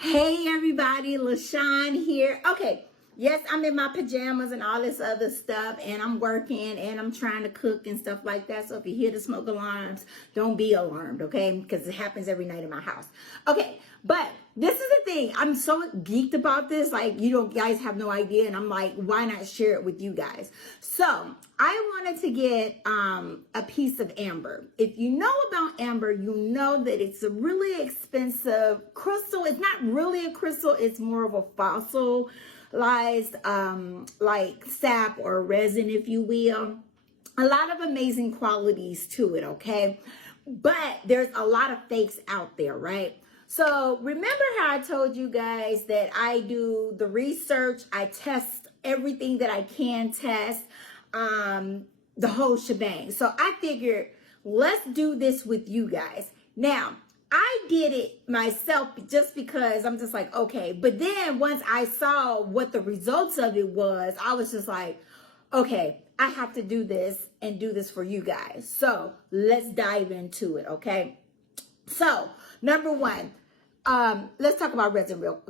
Hey everybody, LaShawn here. Okay, yes, I'm in my pajamas and all this other stuff, and I'm working and I'm trying to cook and stuff like that. So if you hear the smoke alarms, don't be alarmed, okay? Because it happens every night in my house. Okay, but this is the thing. I'm so geeked about this. Like, you guys have no idea. And I'm like, why not share it with you guys? So I wanted to get a piece of amber. If you know about amber, you know that it's a really expensive crystal. It's not really a crystal. It's more of a fossilized like sap or resin, if you will. A lot of amazing qualities to it, okay? But there's a lot of fakes out there, right? So remember how I told you guys that I do the research, I test everything that I can test, the whole shebang. So I figured, let's do this with you guys. Now, I did it myself just because I'm just like, okay. But then once I saw what the results of it was, I was just like, okay, I have to do this and do this for you guys. So let's dive into it, okay? So number one, let's talk about resin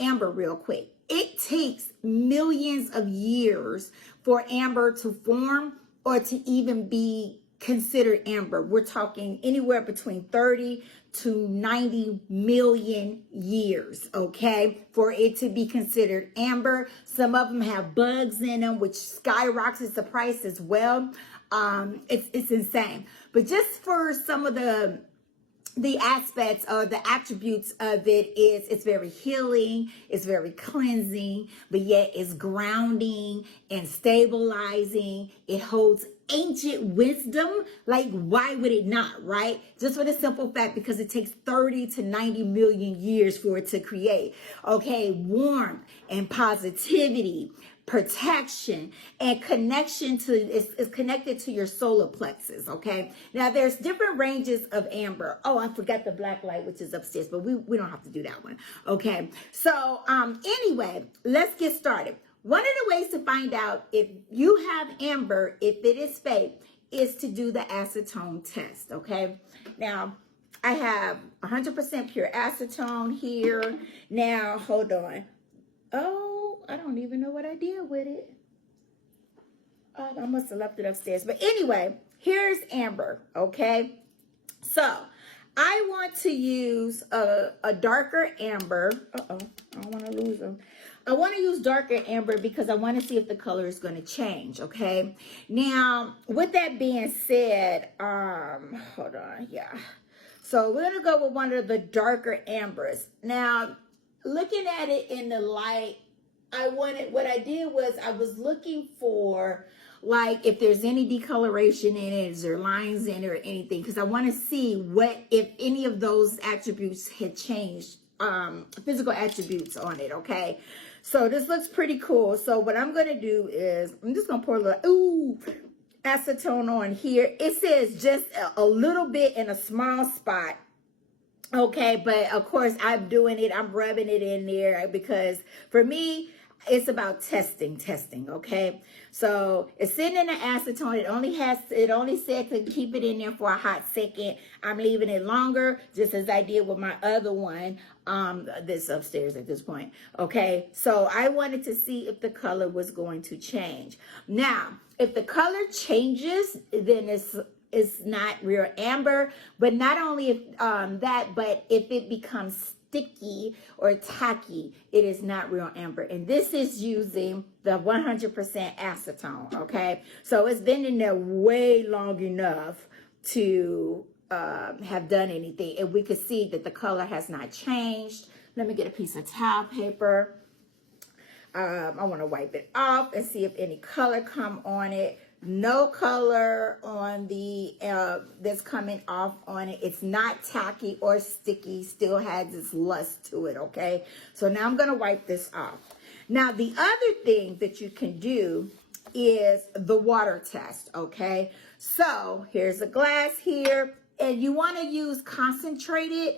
amber real quick. It takes millions of years for amber to form or to even be considered amber. We're talking anywhere between 30 to 90 million years, okay, for it to be considered amber. Some of them have bugs in them, which skyrockets the price as well. It's insane. But just for some of the aspects or the attributes of it is it's very healing, it's very cleansing, but yet it's grounding and stabilizing. It holds ancient wisdom. Like, why would it not, right? Just for the simple fact, because it takes 30 to 90 million years for it to create. Okay, warmth and positivity, protection, and connection to is connected to your solar plexus. Okay, now there's different ranges of amber. Oh, I forgot the black light, which is upstairs, but we don't have to do that one. Okay, so anyway, let's get started. One of the ways to find out if you have amber, if it is fake, is to do the acetone test. Okay, now I have 100% pure acetone here. Now hold on. Oh, I don't even know what I did with it. I must have left it upstairs. But anyway, here's amber, okay? So I want to use a darker amber. Uh-oh, I don't want to lose them. I want to use darker amber because I want to see if the color is going to change, okay? Now, with that being said, hold on, yeah. So we're going to go with one of the darker ambers. Now, looking at it in the light, what I did was I was looking for, like, if there's any decoloration in it, is there lines in it or anything, because I want to see if any of those attributes had changed, physical attributes on it, okay? So this looks pretty cool. So what I'm going to do is I'm just going to pour a little, acetone on here. It says just a little bit in a small spot. Okay, but of course I'm doing it. I'm rubbing it in there because for me, it's about testing, okay? So it's sitting in the acetone. It only said to keep it in there for a hot second. I'm leaving it longer, just as I did with my other one, that's upstairs at this point, okay? So I wanted to see if the color was going to change. Now, if the color changes, then it's not real amber. But not only if that, but if it becomes sticky or tacky, it is not real amber. And this is using the 100% acetone, okay? So it's been in there way long enough to have done anything. And we could see that the color has not changed. Let me get a piece of towel paper. I want to wipe it off and see if any color come on it. No color on the that's coming off on it. It's not tacky or sticky, still has its lust to it, okay? So now I'm going to wipe this off. Now the other thing that you can do is the water test, okay? So here's a glass here, and you want to use concentrated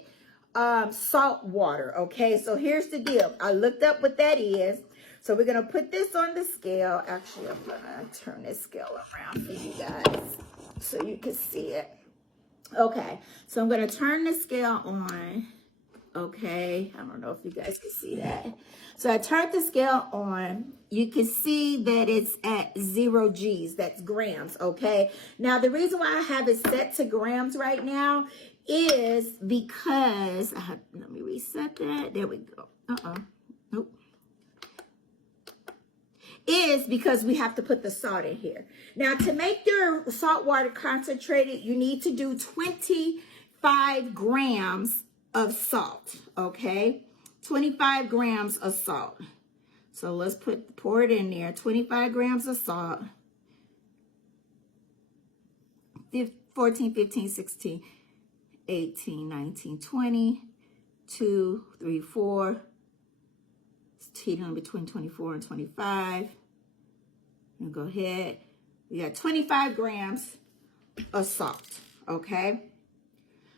salt water, okay? So here's the deal. I looked up what that is. So we're going to put this on the scale. Actually, I'm going to turn this scale around for you guys so you can see it. Okay, so I'm going to turn the scale on. Okay, I don't know if you guys can see that. So I turned the scale on. You can see that it's at 0 G's. That's grams, okay? Now, the reason why I have it set to grams right now is because, let me reset that. There we go. Nope. Is because we have to put the salt in here. Now, to make your salt water concentrated, you need to do 25 grams of salt, okay? 25 grams of salt. So let's pour it in there. 25 grams of salt. 14, 15, 16, 18, 19, 20, 2, 3, 4. It's heating between 24 and 25. And go ahead. We got 25 grams of salt, okay?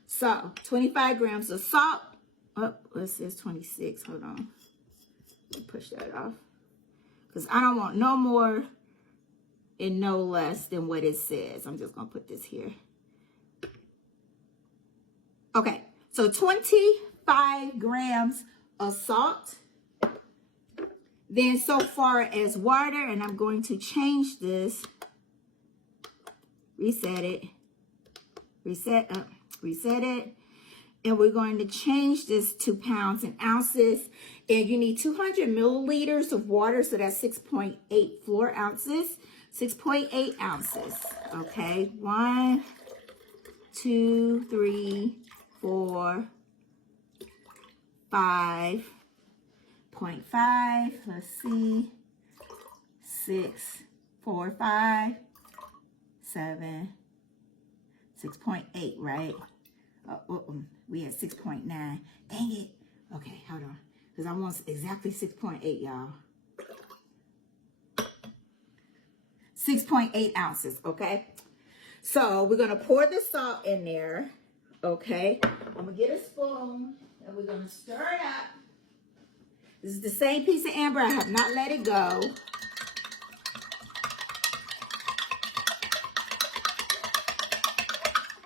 So 25 grams of salt. Oh, it says 26. Hold on. Push that off. Because I don't want no more and no less than what it says. I'm just going to put this here. Okay. So 25 grams of salt. Then so far as water, and I'm going to change this. Reset it. Reset it. And we're going to change this to pounds and ounces. And you need 200 milliliters of water. So that's 6.8 floor ounces. 6.8 ounces. Okay. 1, 2, 3, 4, 5. 0.5. Let's see. 6, 4, 5, 7. 6.8, right? We had 6.9. Dang it. Okay, hold on. Because I want exactly 6.8, y'all. 6.8 ounces, okay? So we're going to pour the salt in there, okay? I'm going to get a spoon, and we're going to stir it up. This is the same piece of amber. I have not let it go.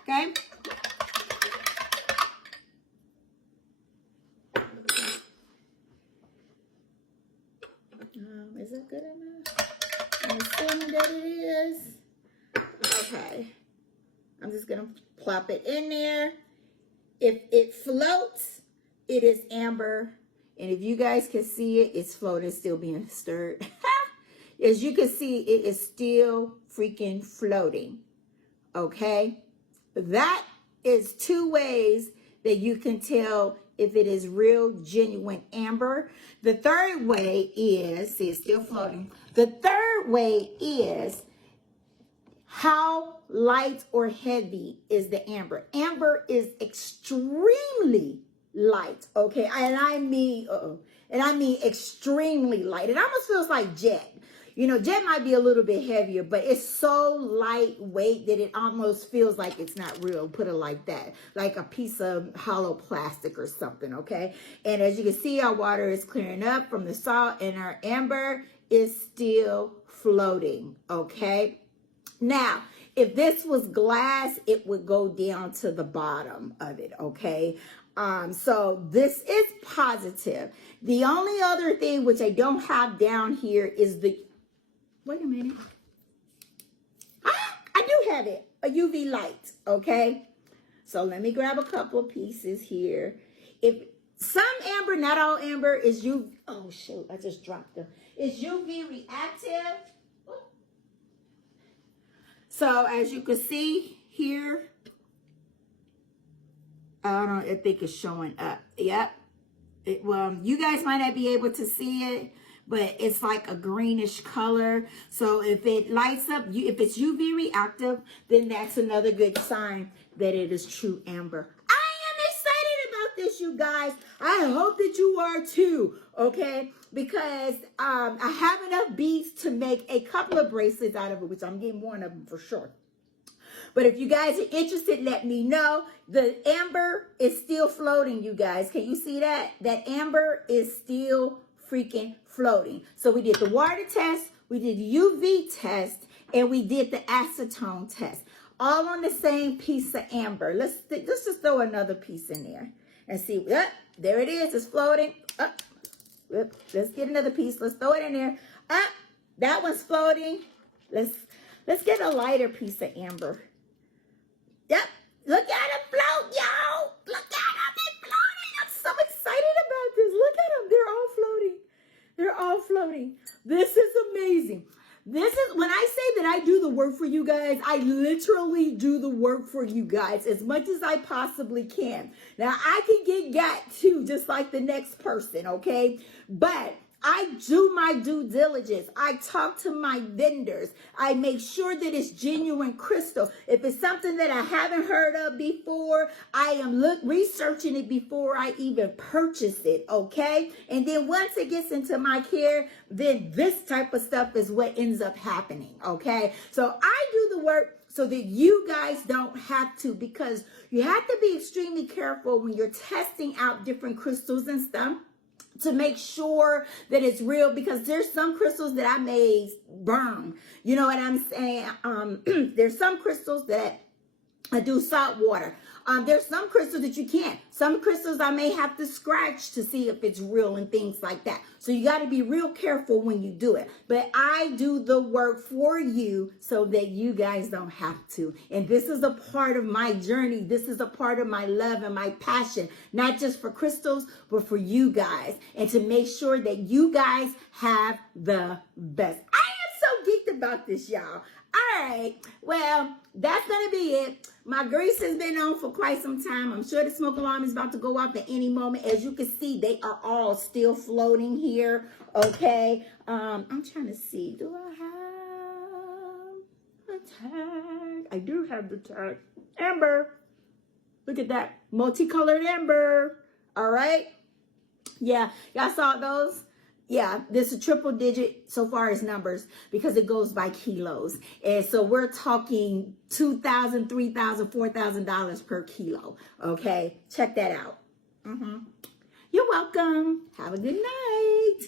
Okay? Is it good enough? I'm assuming that it is. Okay. I'm just going to plop it in there. If it floats, it is amber. And if you guys can see it, it's floating, still being stirred. As you can see, it is still freaking floating. Okay? That is 2 ways that you can tell if it is real, genuine amber. The third way is, see, it's still floating. The third way is how light or heavy is the amber. Amber is extremely light, okay? And I mean extremely light. It almost feels like jet. You know, jet might be a little bit heavier, but it's so lightweight that it almost feels like it's not real. Put it like that, like a piece of hollow plastic or something, okay? And as you can see, our water is clearing up from the salt, and our amber is still floating, okay? Now, if this was glass, it would go down to the bottom of it, okay? So this is positive. The only other thing which I don't have down here is the, wait a minute. I do have it, a UV light, okay? So let me grab a couple of pieces here. If some amber, not all amber, is UV, oh shoot, I just dropped them. Is UV reactive. So as you can see here, I think it's showing up. Yep. Well, you guys might not be able to see it, but it's like a greenish color. So if it lights up, if it's UV reactive, then that's another good sign that it is true amber. I am excited about this, you guys. I hope that you are too, okay? Because I have enough beads to make a couple of bracelets out of it, which I'm getting one of them for sure. But if you guys are interested, let me know. The amber is still floating, you guys. Can you see that? That amber is still freaking floating. So we did the water test, we did the UV test, and we did the acetone test. All on the same piece of amber. Let's just throw another piece in there. and see. There it is. It's floating. Let's get another piece. Let's throw it in there. That one's floating. Let's get a lighter piece of amber. Yep. Look at them float, y'all. Look at them. They're floating. I'm so excited about this. Look at them. They're all floating. They're all floating. This is amazing. This is when I say that I do the work for you guys, I literally do the work for you guys as much as I possibly can. Now, I can get got too, just like the next person, okay? But I do my due diligence. I talk to my vendors. I make sure that it's genuine crystal. If it's something that I haven't heard of before, I am researching it before I even purchase it, okay? And then once it gets into my care, then this type of stuff is what ends up happening, okay? So I do the work so that you guys don't have to, because you have to be extremely careful when you're testing out different crystals and stuff, to make sure that it's real, because there's some crystals that I may burn. You know what I'm saying? There's some crystals that I do salt water. There's some crystals that you can't. Some crystals I may have to scratch to see if it's real and things like that. So you got to be real careful when you do it. But I do the work for you so that you guys don't have to. And this is a part of my journey. This is a part of my love and my passion, not just for crystals, but for you guys. And to make sure that you guys have the best. I am so geeked about this, y'all. All right, well, that's going to be it. My grease has been on for quite some time. I'm sure the smoke alarm is about to go off at any moment. As you can see, they are all still floating here, okay? I'm trying to see. Do I have a tag? I do have the tag. Amber. Look at that. Multicolored amber. All right? Yeah, y'all saw those? Yeah, this is triple digit so far as numbers, because it goes by kilos. And so we're talking $2,000, $3,000, $4,000 per kilo. Okay, check that out. You're welcome. Have a good night.